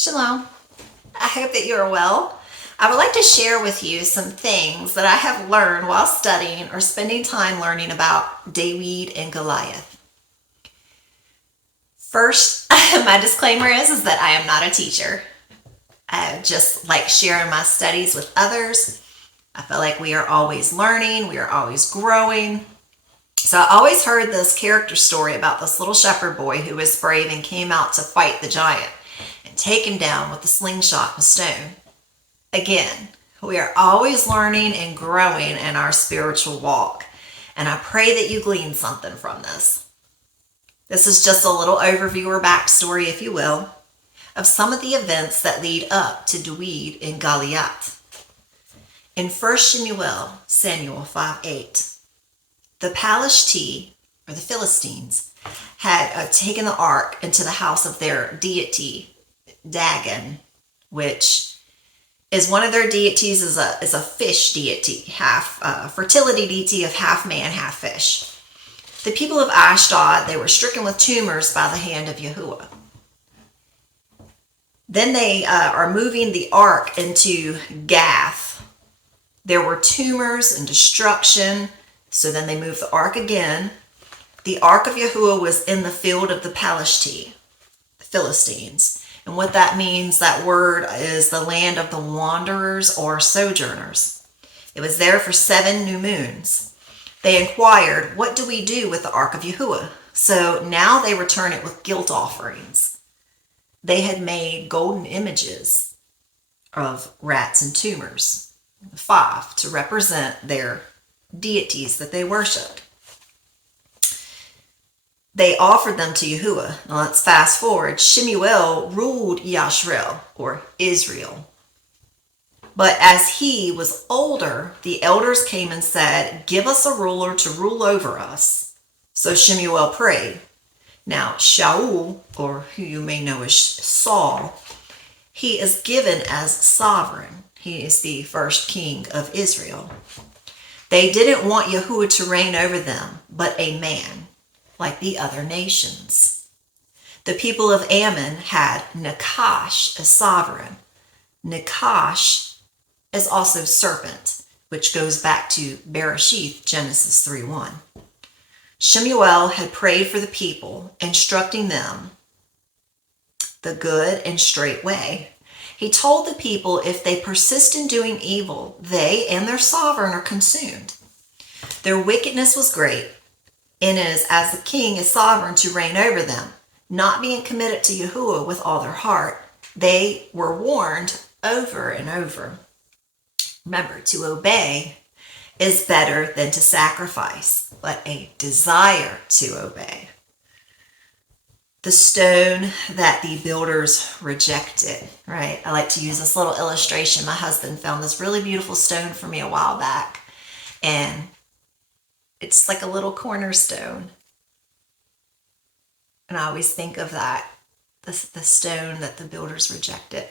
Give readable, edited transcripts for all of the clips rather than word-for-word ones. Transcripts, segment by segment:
Shalom. I hope that you are well. I would like to share with you some things that I have learned while studying or spending time learning about Dawid and Goliath. First, my disclaimer is that I am not a teacher. I just like sharing my studies with others. I feel like we are always learning, we are always growing. So I always heard this character story about this little shepherd boy who was brave and came out to fight the giant and take him down with a slingshot and a stone. Again, we are always learning and growing in our spiritual walk, and I pray that you glean something from this. This is just a little overview or backstory, if you will, of some of the events that lead up to Dawid and Goliath. In 1 Samuel 5:8, the Palestine, or the Philistines, had taken the ark into the house of their deity, Dagon, which is one of their deities is a fish deity, half fertility deity of half man, half fish. The people of Ashdod, they were stricken with tumors by the hand of Yahuah. Then they are moving the ark into Gath. There were tumors and destruction, so then they moved the ark again. The ark of Yahuah was in the field of the Palestine, the Philistines. And what that means, that word is the land of the wanderers or sojourners. It was there for 7 new moons. They inquired, what do we do with the ark of Yahuah? So now they return it with guilt offerings. They had made golden images of rats and tumors, 5, to represent their deities that they worshiped. They offered them to Yahuah. Now let's fast forward. Shemuel ruled Yashrael, or Israel. But as he was older, the elders came and said, give us a ruler to rule over us. So Shemuel prayed. Now Shaul, or who you may know as Saul, he is given as sovereign. He is the first king of Israel. They didn't want Yahuah to reign over them, but a man, like the other nations. The people of Ammon had Nakash as sovereign. Nakash is also serpent, which goes back to Bereshith, Genesis 3:1. Shemuel had prayed for the people, instructing them the good and straight way. He told the people if they persist in doing evil, they and their sovereign are consumed. Their wickedness was great, and it is as the king is sovereign to reign over them, not being committed to Yahuah with all their heart. They were warned over and over. Remember, to obey is better than to sacrifice, but a desire to obey. The stone that the builders rejected, right? I like to use this little illustration. My husband found this really beautiful stone for me a while back, and it's like a little cornerstone. And I always think of that, the stone that the builders rejected.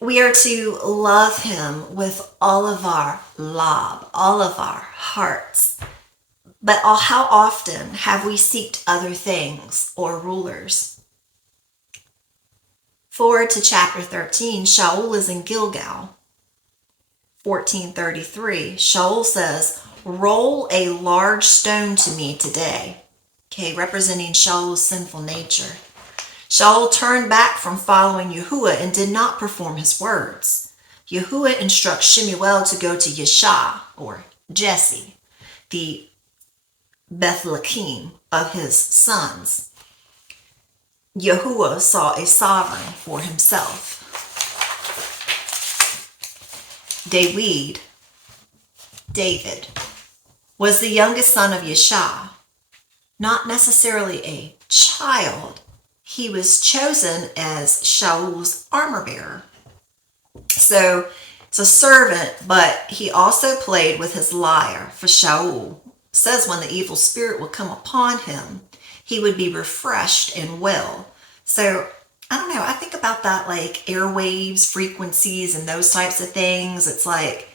We are to love him with all of our love, all of our hearts. But how often have we sought other things or rulers? Forward to chapter 13, Shaul is in Gilgal. 14:33, Shaul says, roll a large stone to me today. Okay, representing Shaul's sinful nature. Shaul turned back from following Yahuah and did not perform his words. Yahuah instructs Shemuel to go to Yeshah, or Jesse, the Bethlehemim of his sons. Yahuah saw a sovereign for himself. David was the youngest son of Yeshah, not necessarily a child. He was chosen as Shaul's armor bearer. So it's a servant, but he also played with his lyre for Shaul. It says when the evil spirit would come upon him, he would be refreshed and well. So I don't know, I think about that like airwaves, frequencies, and those types of things. It's like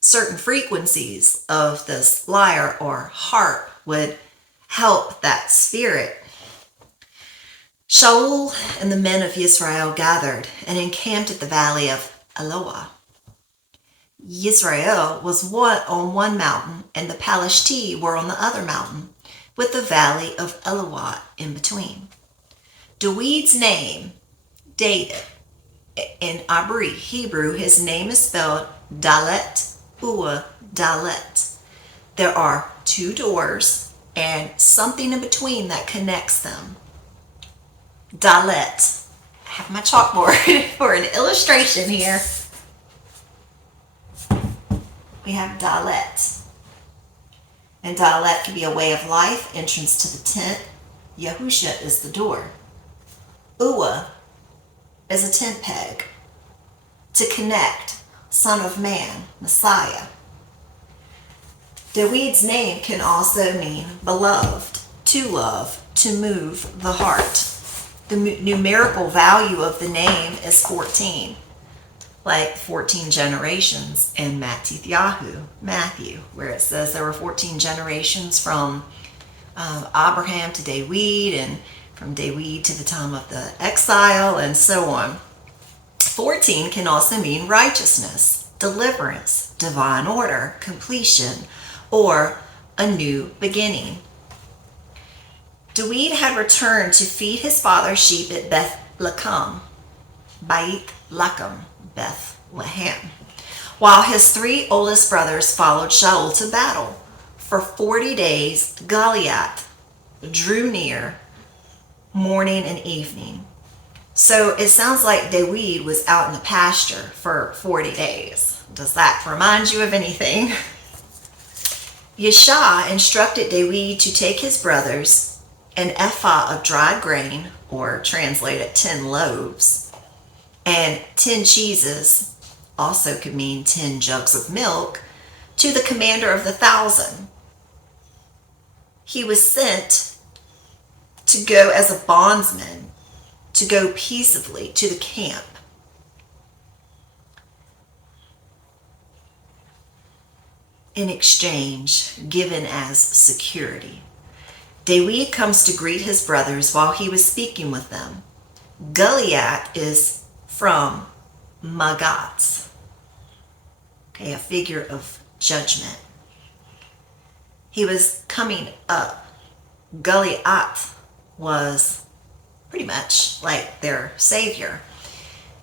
certain frequencies of this lyre or harp would help that spirit. Shaul and the men of Israel gathered and encamped at the valley of Eloah. Israel was on one mountain, and the Palestine were on the other mountain, with the valley of Eloah in between. David's name, David, in Hebrew, his name is spelled Dalet, Dalet. There are two doors and something in between that connects them. Dalet. I have my chalkboard for an illustration here. We have Dalet. And Dalet could be a way of life, entrance to the tent. Yahuah is the door. Uah is a tent peg. To connect, Son of Man, Messiah. David's name can also mean beloved, to love, to move the heart. The numerical value of the name is 14, like 14 generations in Matthew, where it says there were 14 generations from Abraham to David, and from David to the time of the exile, and so on. 14 can also mean righteousness, deliverance, divine order, completion, or a new beginning. David had returned to feed his father's sheep at Bethlehem, while his three oldest brothers followed Shaul to battle. For 40 days, Goliath drew near morning and evening. So it sounds like David was out in the pasture for 40 days. Does that remind you of anything? Yahuah instructed David to take his brothers an ephah of dried grain, or translated 10 loaves, and 10 cheeses, also could mean 10 jugs of milk, to the commander of the 1,000. He was sent to go as a bondsman, to go peaceably to the camp. In exchange, given as security. David comes to greet his brothers while he was speaking with them. Goliath is from Magat, a figure of judgment. He was coming up. Goliath was pretty much like their savior,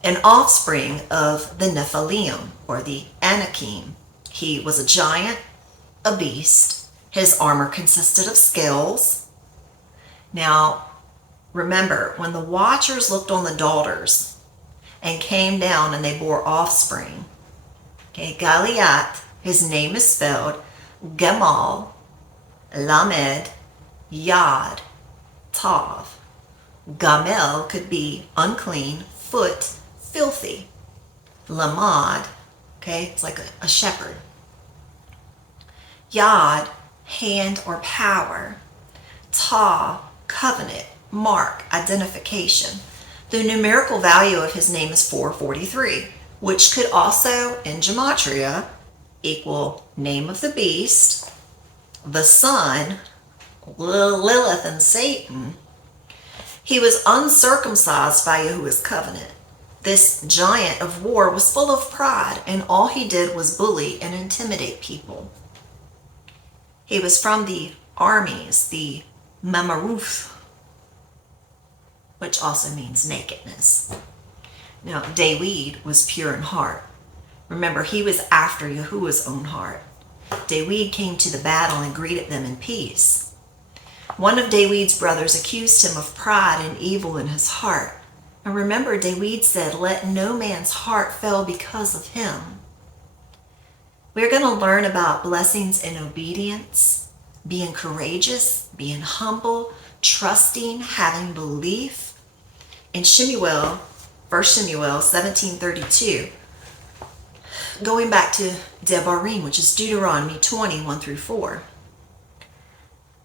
an offspring of the Nephilim, or the Anakim. He was a giant, a beast. His armor consisted of scales. Now, remember, when the watchers looked on the daughters and came down and they bore offspring, Goliath, his name is spelled Gemal, Lamed, Yad, Tav. Gamel could be unclean, foot, filthy. Lamad, it's like a shepherd. Yad, hand or power. Ta, covenant, mark, identification. The numerical value of his name is 443, which could also, in gematria, equal name of the beast, the sun, Lilith and Satan. He was uncircumcised by Yahuah's covenant. This giant of war was full of pride, and all he did was bully and intimidate people. He was from the armies, the Mamaruth, which also means nakedness. Now, David was pure in heart. Remember, he was after Yahuah's own heart. David came to the battle and greeted them in peace. One of David's brothers accused him of pride and evil in his heart. And remember, David said, "Let no man's heart fail because of him." We're going to learn about blessings in obedience, being courageous, being humble, trusting, having belief. In 1 Shemuel 17:32, going back to Devarim, which is Deuteronomy 20:1-4.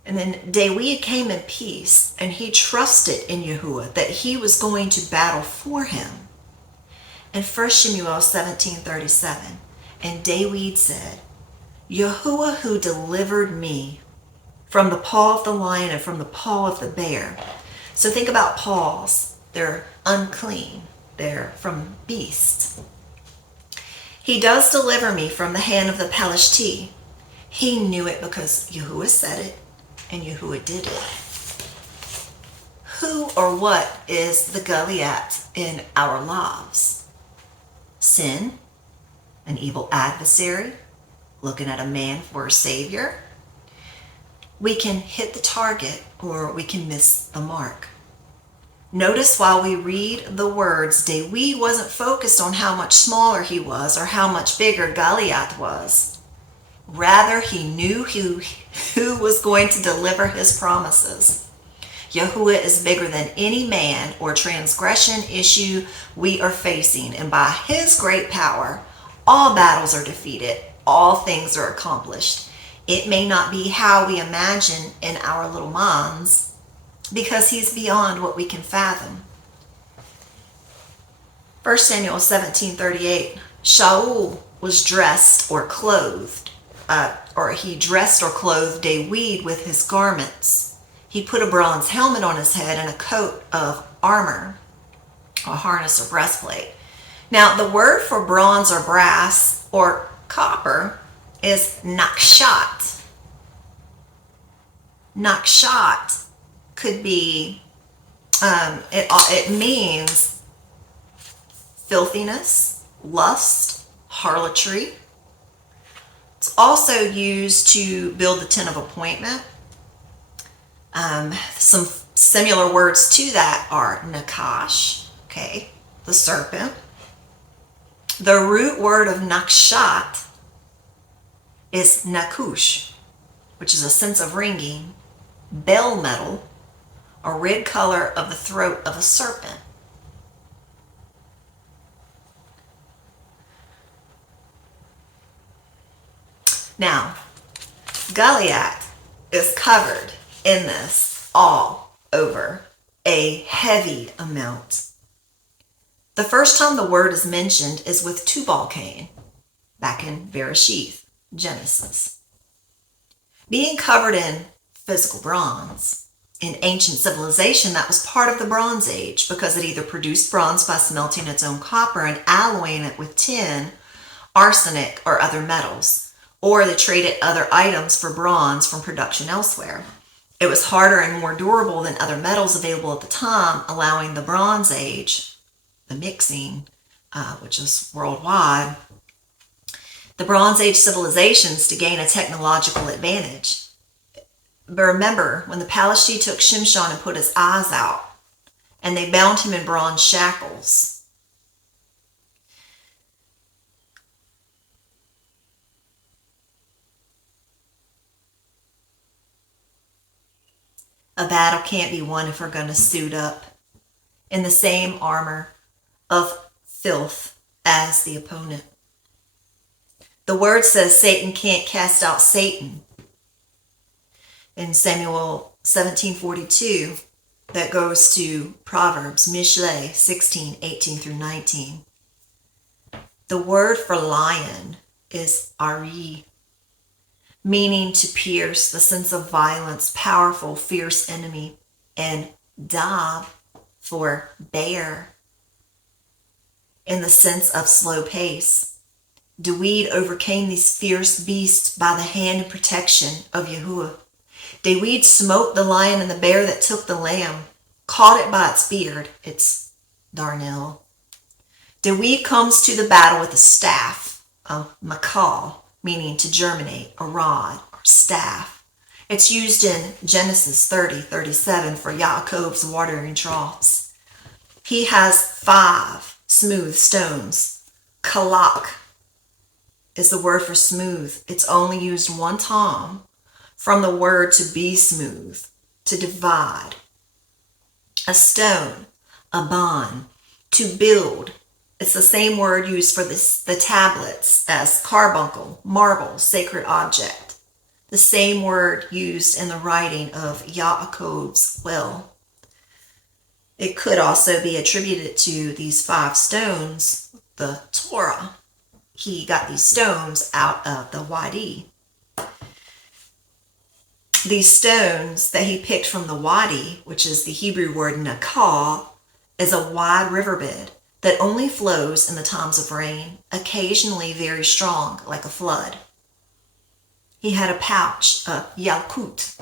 And then David came in peace, and he trusted in Yahuah that he was going to battle for him. In 1 Shemuel 17:37, and David said, "Yahuah who delivered me from the paw of the lion and from the paw of the bear, So think about paws. They're unclean. They're from beasts. He does deliver me from the hand of the Paleshti. He knew it because Yahuah said it, and Yahuah did it. Who or what is the Goliath in our lives? Sin, an evil adversary, looking at a man for a savior. We can hit the target or we can miss the mark. Notice while we read the words, Dawid wasn't focused on how much smaller he was or how much bigger Goliath was. Rather, he knew who was going to deliver his promises. Yahuah is bigger than any man or transgression issue we are facing, and by his great power, all battles are defeated, all things are accomplished. It may not be how we imagine in our little minds, because he's beyond what we can fathom. 1 Samuel 17:38, Shaul was dressed or clothed, he dressed or clothed Dawid with his garments. He put a bronze helmet on his head and a coat of armor, a harness or breastplate. Now, the word for bronze or brass or copper is nakshat. Nakshat could be, it means filthiness, lust, harlotry. It's also used to build the tent of appointment. Some similar words to that are nakash, okay, the serpent. The root word of nakshat is nakush, which is a sense of ringing, bell metal, a red color of the throat of a serpent. Now, Goliath is covered in this all over, a heavy amount. The first time the word is mentioned is with Tubal-Cain, back in Bereshith, Genesis. Being covered in physical bronze, in ancient civilization, that was part of the Bronze Age because it either produced bronze by smelting its own copper and alloying it with tin, arsenic, or other metals, or they traded other items for bronze from production elsewhere. It was harder and more durable than other metals available at the time, allowing the Bronze Age, the mixing, which is worldwide, the Bronze Age civilizations to gain a technological advantage. But remember, when the Paleshti took Shimshon and put his eyes out, and they bound him in bronze shackles, a battle can't be won if we're going to suit up in the same armor of filth as the opponent. The word says Satan can't cast out Satan. In Samuel 17:42, that goes to Proverbs, Mishle 16:18 through 19. The word for lion is ari, meaning to pierce, the sense of violence, powerful, fierce enemy, and dab for bear, in the sense of slow pace. Dawid overcame these fierce beasts by the hand and protection of Yahuah. Dawid smote the lion and the bear that took the lamb, caught it by its beard, its darnel. Dawid comes to the battle with a staff, a makal, meaning to germinate, a rod or staff. It's used in Genesis 30:37 for Yaakov's watering troughs. He has 5 smooth stones. Kalak is the word for smooth. It's only used one time, from the word to be smooth, to divide. A stone, a bond, to build. It's the same word used for the tablets as carbuncle, marble, sacred object. The same word used in the writing of Yaakov's well. It could also be attributed to these 5 stones, the Torah. He got these stones out of the Wadi. These stones that he picked from the wadi, which is the Hebrew word nakah, is a wide riverbed that only flows in the times of rain, occasionally very strong, like a flood. He had a pouch, a yalkut,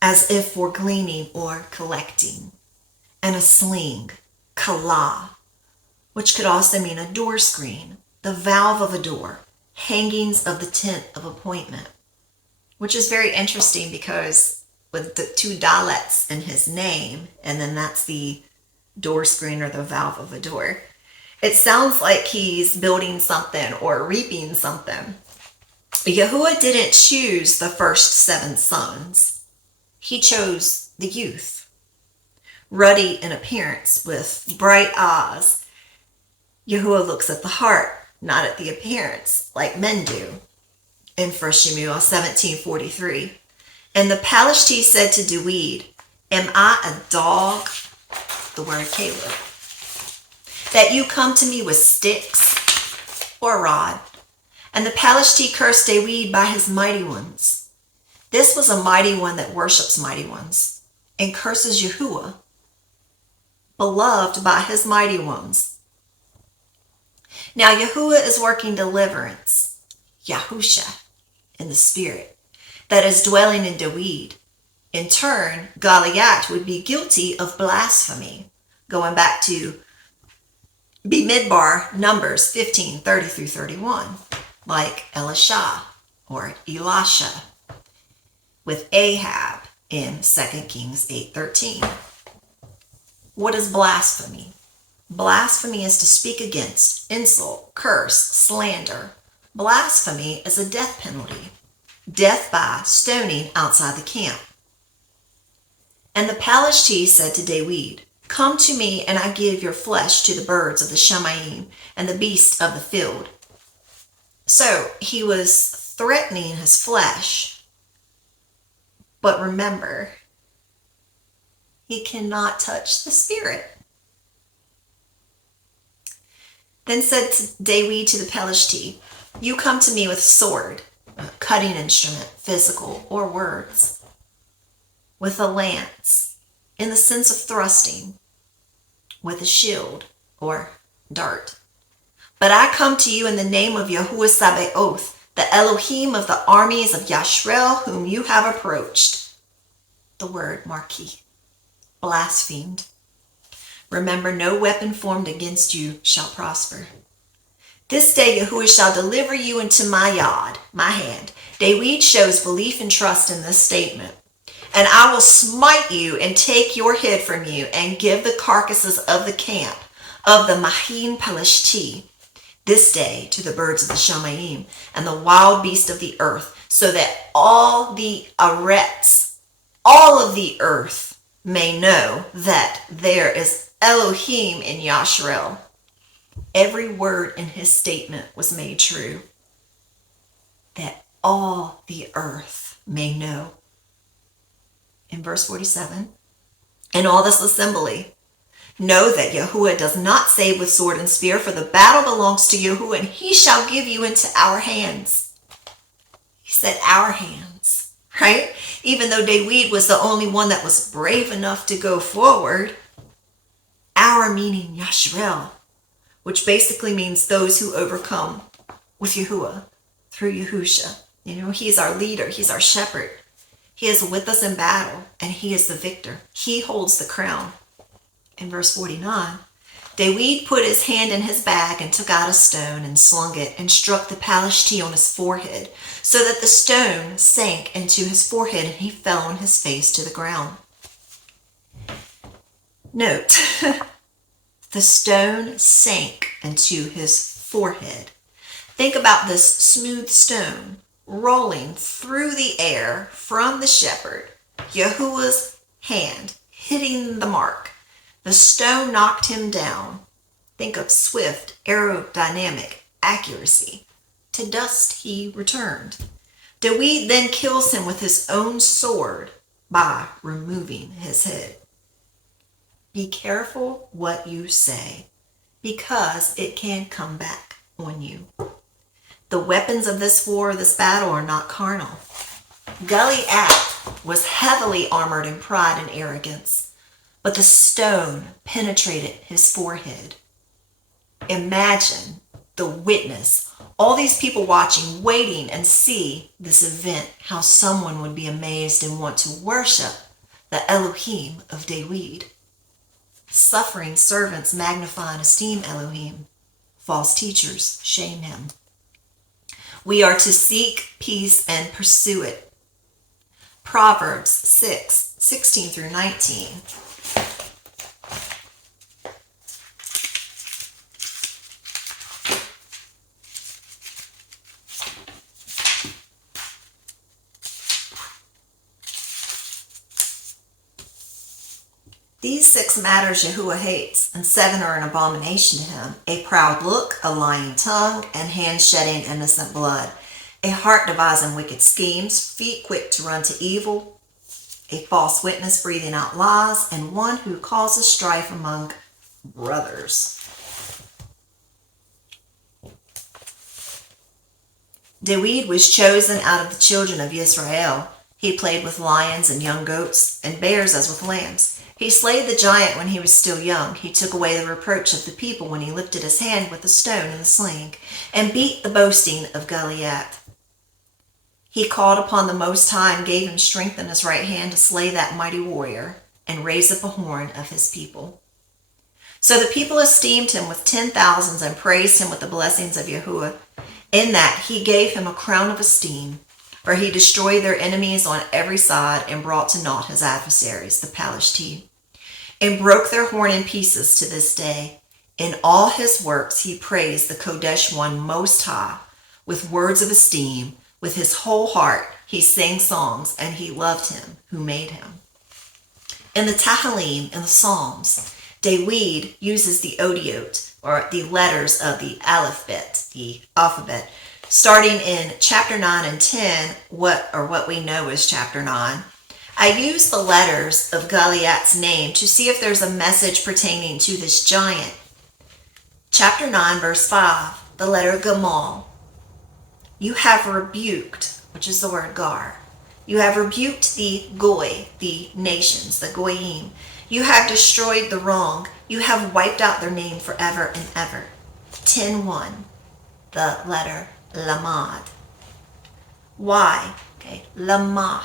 as if for gleaning or collecting, and a sling, kala, which could also mean a door screen, the valve of a door, hangings of the tent of appointment, which is very interesting because with the two dalets in his name, and then that's the door screen or the valve of a door, it sounds like he's building something or reaping something. Yahuah didn't choose the first 7 sons. He chose the youth, ruddy in appearance with bright eyes. Yahuah looks at the heart, not at the appearance, like men do. In 1 Samuel 17:43. And the Palishti said to Dawid, am I a dog, the word Caleb, that you come to me with sticks or a rod? And the Palishti cursed Dawid by his mighty ones. This was a mighty one that worships mighty ones and curses Yahuah, beloved by his mighty ones. Now Yahuah is working deliverance, Yahusha, in the spirit, that is dwelling in Dawid. In turn, Goliath would be guilty of blasphemy, going back to Bamidbar, Numbers 15:30-31, like Elisha or Elisha with Ahab in 2 Kings 8:13. What is blasphemy? Blasphemy is to speak against, insult, curse, slander. Blasphemy is a death penalty, death by stoning outside the camp. And the Palishti said to Dawid, come to me, and I give your flesh to the birds of the Shamayim and the beasts of the field. So he was threatening his flesh. But remember, he cannot touch the spirit. Then said Dawid to the Palishti, you come to me with sword, a cutting instrument, physical, or words, with a lance, in the sense of thrusting, with a shield, or dart. But I come to you in the name of Yahuah Sabaoth, the Elohim of the armies of Yashrel, whom you have approached. The word marquis, blasphemed. Remember, no weapon formed against you shall prosper. This day Yahuah shall deliver you into my yad, my hand. Dawid shows belief and trust in this statement. And I will smite you and take your head from you and give the carcasses of the camp of the Mahin Palishti this day to the birds of the Shamayim and the wild beasts of the earth, so that all the arets, all of the earth, may know that there is Elohim in Yashrel. Every word in his statement was made true. That all the earth may know. In verse 47, and all this assembly, know that Yahuah does not save with sword and spear, for the battle belongs to Yahuah, and he shall give you into our hands. He said our hands, right? Even though Dawid was the only one that was brave enough to go forward, our meaning Yashrel, which basically means those who overcome with Yahuah through Yahusha. You know, he's our leader. He's our shepherd. He is with us in battle, and he is the victor. He holds the crown. In verse 49, Dawid put his hand in his bag and took out a stone and slung it and struck the Palishti on his forehead, so that the stone sank into his forehead and he fell on his face to the ground. Note, the stone sank into his forehead. Think about this smooth stone rolling through the air from the shepherd, Yahuah's hand hitting the mark. The stone knocked him down. Think of swift aerodynamic accuracy. To dust he returned. Dawid then kills him with his own sword by removing his head. Be careful what you say, because it can come back on you. The weapons of this war, this battle, are not carnal. Goliath was heavily armored in pride and arrogance, but the stone penetrated his forehead. Imagine the witness, all these people watching, waiting and see this event, how someone would be amazed and want to worship the Elohim of Dawid. Suffering servants magnify and esteem Elohim. False teachers shame him. We are to seek peace and pursue it. Proverbs 6:16 through 19. These 6 matters Yahuah hates, and 7 are an abomination to him: a proud look, a lying tongue, and hands shedding innocent blood, a heart devising wicked schemes, feet quick to run to evil, a false witness breathing out lies, and one who causes strife among brothers. Dawid was chosen out of the children of Israel. He played with lions and young goats, and bears as with lambs. He slayed the giant when he was still young. He took away the reproach of the people when he lifted his hand with the stone and the sling, and beat the boasting of Goliath. He called upon the Most High and gave him strength in his right hand to slay that mighty warrior and raise up a horn of his people. So the people esteemed him with 10,000s and praised him with the blessings of Yahuah. In that he gave him a crown of esteem, for he destroyed their enemies on every side and brought to naught his adversaries, the Palestine, and broke their horn in pieces to this day. In all his works he praised the Kodesh One Most High with words of esteem. With his whole heart he sang songs, and he loved him who made him. In the Tehillim and the Psalms, Dawid uses the odiot, or the letters of the alphabet, starting in chapter 9 and 10, what we know as chapter 9. I use the letters of Goliath's name to see if there's a message pertaining to this giant. Chapter 9, verse 5, the letter Gamal. You have rebuked, which is the word gar. You have rebuked the Goy, the nations, the Goyim. You have destroyed the wrong. You have wiped out their name forever and ever. 10:1, the letter Lamad. Why? Lamah.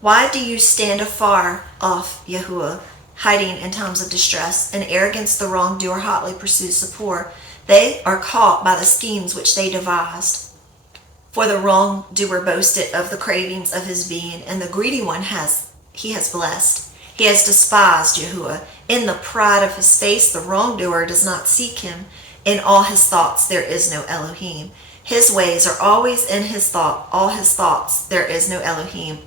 Why do you stand afar off, Yahuah, hiding in times of distress? In arrogance, the wrongdoer hotly pursues the poor. They are caught by the schemes which they devised. For the wrongdoer boasted of the cravings of his being, and the greedy one has blessed. He has despised Yahuah. In the pride of his face, the wrongdoer does not seek him. In all his thoughts, there is no Elohim. His ways are always in his thought. All his thoughts, there is no Elohim.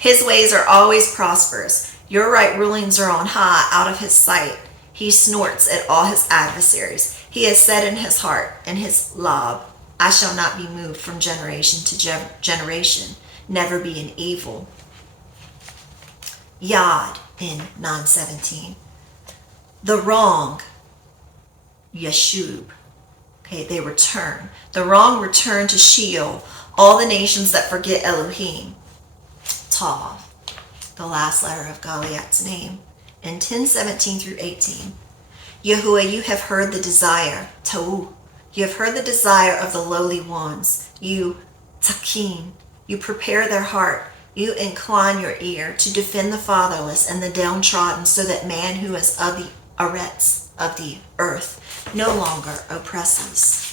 His ways are always prosperous. Your right rulings are on high, out of his sight. He snorts at all his adversaries. He has said in his heart and his lob, I shall not be moved from generation to generation, never be an evil. Yad in 9:17. The wrong, Yeshub. They return. The wrong return to Sheol. All the nations that forget Elohim. Tav, the last letter of Goliath's name, in 10:17 through 18. Yahuah, you have heard the desire, Ta'u. You have heard the desire of the lowly ones. You, Takin, you prepare their heart. You incline your ear to defend the fatherless and the downtrodden, so that man who is of the arets of the earth no longer oppresses.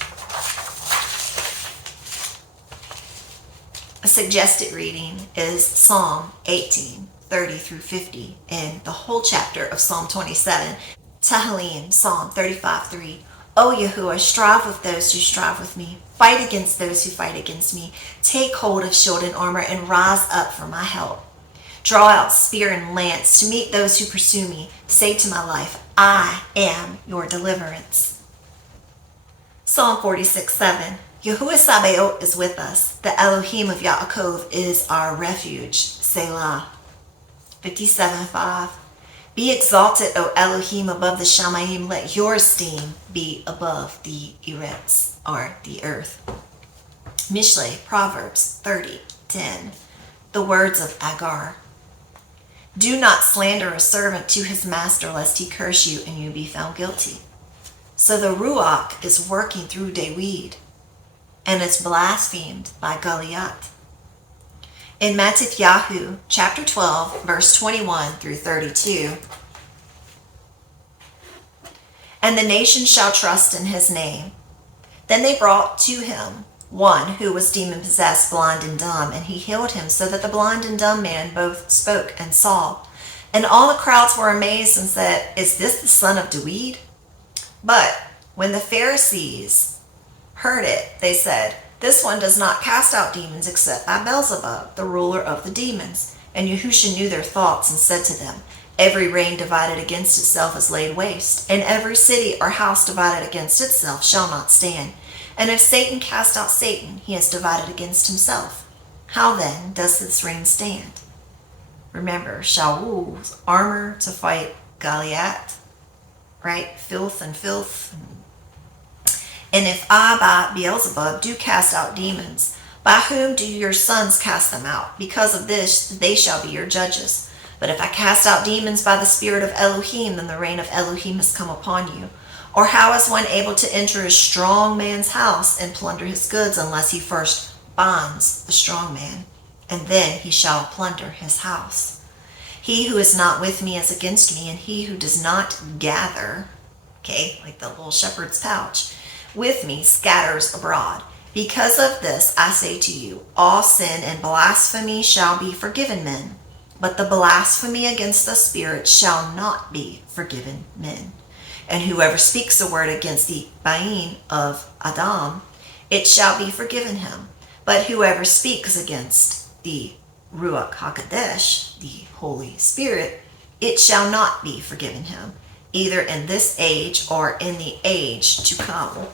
A suggested reading is Psalm 18:30 through 50, and the whole chapter of Psalm 27. Tehillim, Psalm 35:3. O Yahuah, strive with those who strive with me. Fight against those who fight against me. Take hold of shield and armor and rise up for my help. Draw out spear and lance to meet those who pursue me. Say to my life, I am your deliverance. Psalm 46:7. Yahuah Sabaoth is with us. The Elohim of Yaakov is our refuge. Selah. 57:5. Be exalted, O Elohim, above the Shamayim. Let your esteem be above the Eretz, or the earth. Mishle, Proverbs 30:10. The words of Agar. Do not slander a servant to his master, lest he curse you and you be found guilty. So the Ruach is working through Dawid, and it's blasphemed by Goliath. In Yahuah, chapter 12, verse 21 through 32, and the nations shall trust in his name. Then they brought to him one who was demon-possessed, blind and dumb, and he healed him, so that the blind and dumb man both spoke and saw. And all the crowds were amazed and said, Is this the son of Dawid? But when the Pharisees heard it, they said, This one does not cast out demons except by Beelzebub, the ruler of the demons. And Yahushua knew their thoughts and said to them, Every reign divided against itself is laid waste, and every city or house divided against itself shall not stand. And if Satan cast out Satan, he is divided against himself. How then does this reign stand? Remember, Shaul's armor to fight Goliath, right? Filth. And if I by Beelzebub do cast out demons, by whom do your sons cast them out? Because of this they shall be your judges. But if I cast out demons by the spirit of Elohim, then the reign of Elohim has come upon you. Or how is one able to enter a strong man's house and plunder his goods unless he first bonds the strong man, and then he shall plunder his house? He who is not with me is against me, and he who does not gather, okay, like the little shepherd's pouch, with me scatters abroad. Because of this I say to you, all sin and blasphemy shall be forgiven men, but the blasphemy against the Spirit shall not be forgiven men. And whoever speaks a word against the Ba'in of Adam, it shall be forgiven him. But whoever speaks against the Ruach HaKodesh, the Holy Spirit, it shall not be forgiven him, either in this age or in the age to come.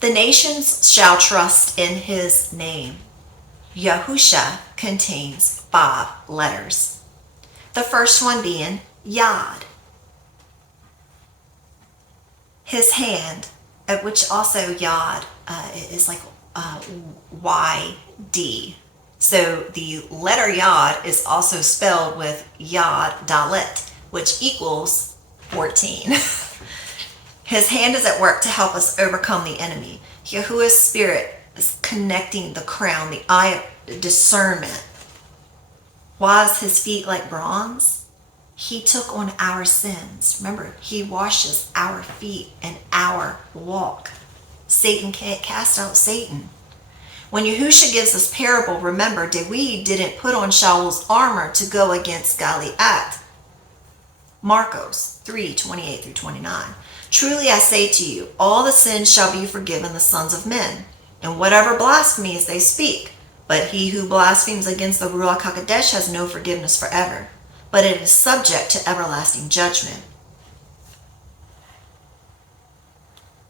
The nations shall trust in his name. Yahushua contains 5 letters. The first one being Yod. His hand, which also Yod is like YD. So the letter Yod is also spelled with Yod Dalet, which equals 14. His hand is at work to help us overcome the enemy. Yahuah's spirit is connecting the crown, the eye of discernment. Why is his feet like bronze? He took on our sins. Remember, he washes our feet and our walk. Satan can't cast out Satan. When Yahushua gives this parable, remember, Dawid didn't put on Shaul's armor to go against Goliath. Marcos 3:28 through 29. Truly I say to you, all the sins shall be forgiven the sons of men, and whatever blasphemies they speak. But he who blasphemes against the Ruach HaKodesh has no forgiveness forever, but it is subject to everlasting judgment.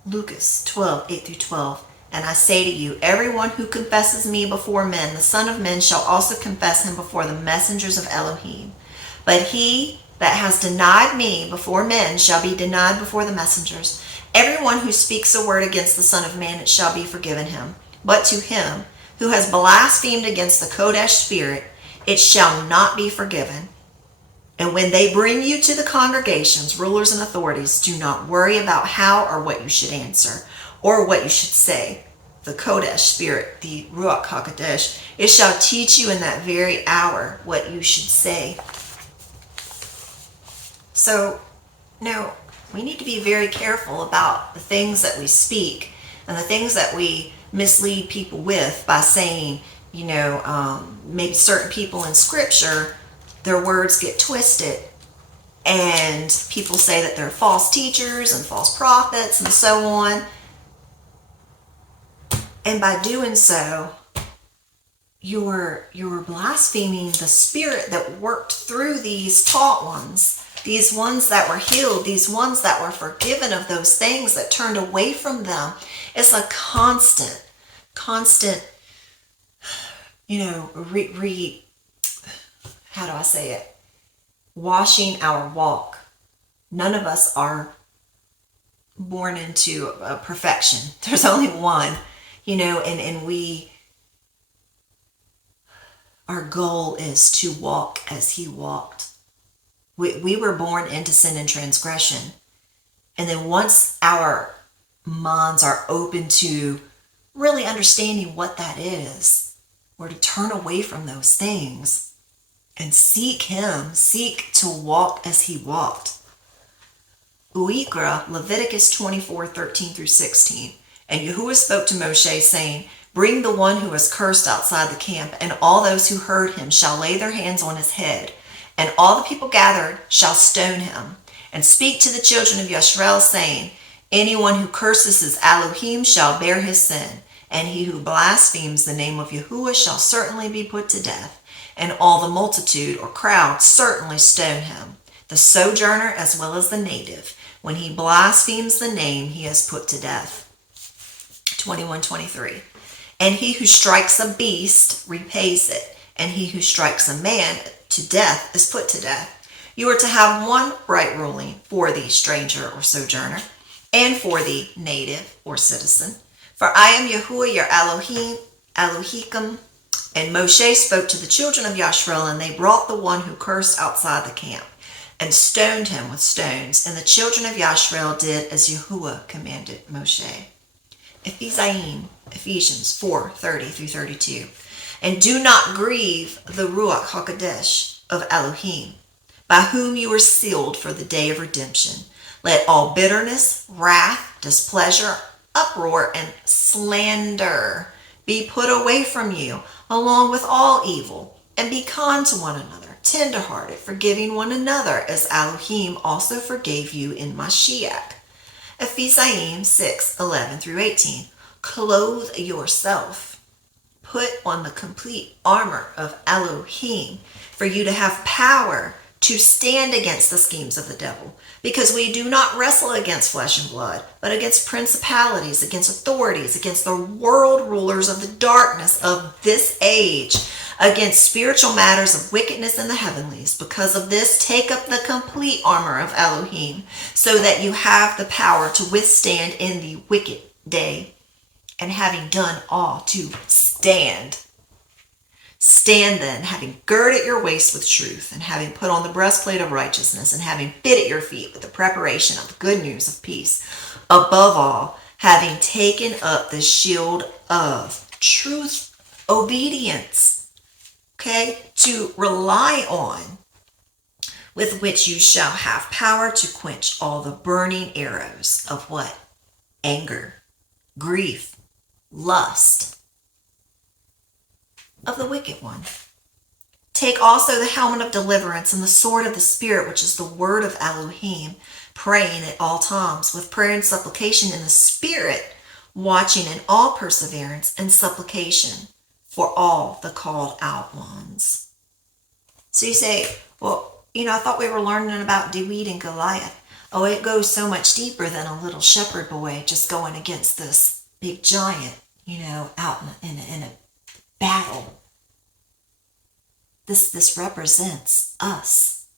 Lucas 12:8 through 12. And I say to you, everyone who confesses me before men, the Son of Man shall also confess him before the messengers of Elohim. But he that has denied me before men shall be denied before the messengers. Everyone who speaks a word against the Son of Man, it shall be forgiven him. But to him who has blasphemed against the Kodesh Spirit, it shall not be forgiven. And when they bring you to the congregations, rulers and authorities, do not worry about how or what you should answer, or what you should say. The Kodesh Spirit, the Ruach HaKodesh, it shall teach you in that very hour what you should say. So, no, we need to be very careful about the things that we speak and the things that we mislead people with by saying, maybe certain people in Scripture, their words get twisted and people say that they're false teachers and false prophets and so on. And by doing so, you're blaspheming the Spirit that worked through these taught ones, these ones that were healed, these ones that were forgiven of those things that turned away from them. It's a constant, how do I say it? Washing our walk. None of us are born into perfection. There's only one, and we Our goal is to walk as he walked. We were born into sin and transgression. And then once our minds are open to really understanding what that is, we're to turn away from those things and seek him, seek to walk as he walked. Uikra, Leviticus 24:13-16. And Yahuah spoke to Moshe, saying, bring the one who is cursed outside the camp, and all those who heard him shall lay their hands on his head, and all the people gathered shall stone him. And speak to the children of Yashrael, saying, anyone who curses his Elohim shall bear his sin, and he who blasphemes the name of Yahuah shall certainly be put to death, and all the multitude or crowd certainly stone him, the sojourner as well as the native. When he blasphemes the name, he is put to death. 21:23. And he who strikes a beast repays it, and he who strikes a man to death is put to death. You are to have one right ruling for the stranger or sojourner, and for the native or citizen. For I am Yahuah your Elohim. And Moshe spoke to the children of Yashrael, and they brought the one who cursed outside the camp, and stoned him with stones. And the children of Yashrael did as Yahuah commanded Moshe. Ephesians 4:30-32. And do not grieve the Ruach HaKodesh of Elohim, by whom you were sealed for the day of redemption. Let all bitterness, wrath, displeasure, uproar, and slander be put away from you, along with all evil, and be kind to one another, tenderhearted, forgiving one another, as Elohim also forgave you in Mashiach. Ephesians 6:11-18. Clothe yourself. Put on the complete armor of Elohim for you to have power to stand against the schemes of the devil. Because we do not wrestle against flesh and blood, but against principalities, against authorities, against the world rulers of the darkness of this age, against spiritual matters of wickedness in the heavenlies. Because of this, take up the complete armor of Elohim, so that you have the power to withstand in the wicked day. And having done all, to stand. Stand then, having girded your waist with truth, and having put on the breastplate of righteousness, and having fitted your feet with the preparation of the good news of peace. Above all, having taken up the shield of truth, obedience, okay, to rely on, with which you shall have power to quench all the burning arrows of what? Anger, grief, lust of the wicked one. Take also the helmet of deliverance and the sword of the Spirit, which is the word of Elohim, praying at all times with prayer and supplication in the Spirit, watching in all perseverance and supplication for all the called out ones. So you say, well, I thought we were learning about Dawid and Goliath. Oh, it goes so much deeper than a little shepherd boy just going against this big giant, out in a battle. This represents us,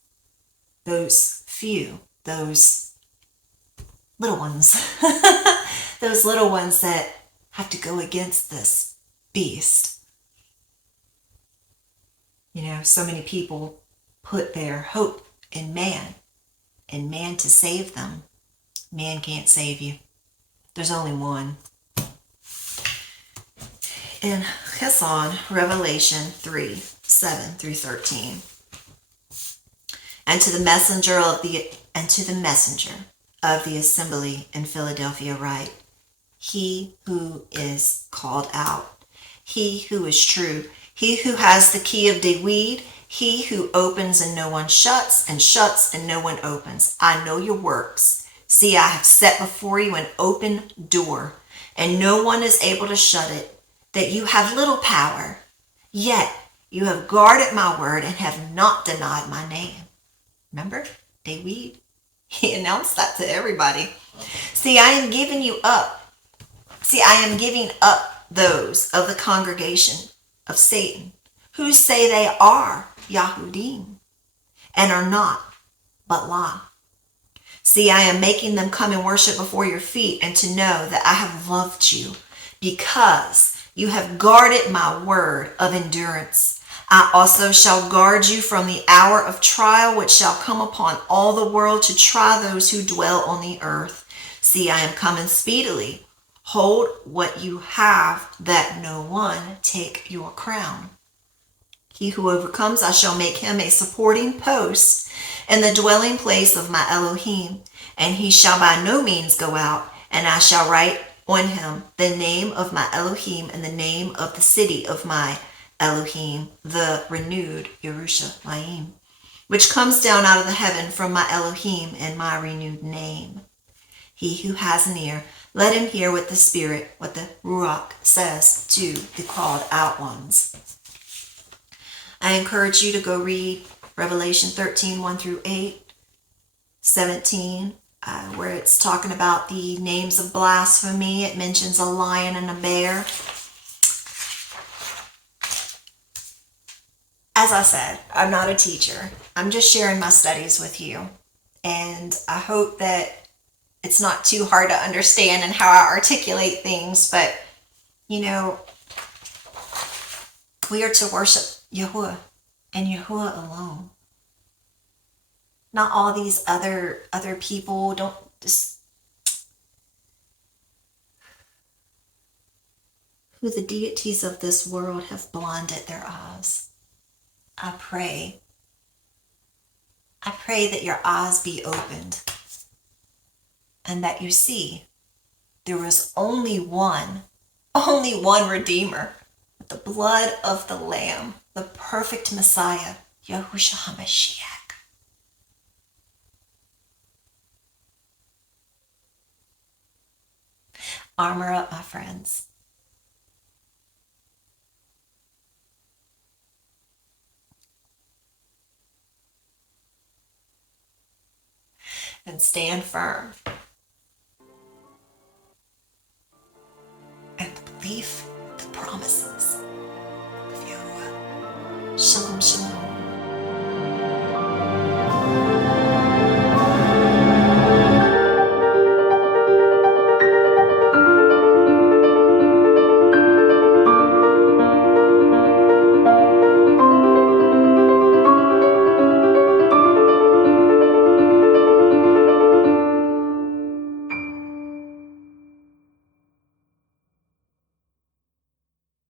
those few, those little ones, those little ones that have to go against this beast. So many people put their hope in man, and man to save them. Man can't save you. There's only one. In Chesson, Revelation 3:7-13. And to the messenger of the assembly in Philadelphia write, he who is called out, he who is true, he who has the key of Dawid, he who opens and no one shuts, and shuts and no one opens. I know your works. See, I have set before you an open door, and no one is able to shut it. That you have little power, yet you have guarded my word and have not denied my name. Remember, Dawid? He announced that to everybody. See, I am giving up those of the congregation of Satan who say they are Yahudim and are not, but lie. See, I am making them come and worship before your feet, and to know that I have loved you because you have guarded my word of endurance. I also shall guard you from the hour of trial which shall come upon all the world to try those who dwell on the earth. See, I am coming speedily. Hold what you have, that no one take your crown. He who overcomes, I shall make him a supporting post in the dwelling place of my Elohim, and he shall by no means go out, and I shall write on him the name of my Elohim and the name of the city of my Elohim, the renewed Yerushalayim, which comes down out of the heaven from my Elohim and my renewed name. He who has an ear, let him hear what the Spirit, what the Ruach says to the called out ones. I encourage you to go read Revelation 13, 1 through 8, 17, where it's talking about the names of blasphemy. It mentions a lion and a bear. As I said, I'm not a teacher. I'm just sharing my studies with you. And I hope that it's not too hard to understand in how I articulate things. But, you know, we are to worship Yahuah and Yahuah alone. Not all these other people. Don't just who the deities of this world have blinded their eyes. I pray that your eyes be opened and that you see there is only one Redeemer, the blood of the Lamb, the perfect Messiah, Yahushua HaMashiach. Armor up, my friends. And stand firm in the belief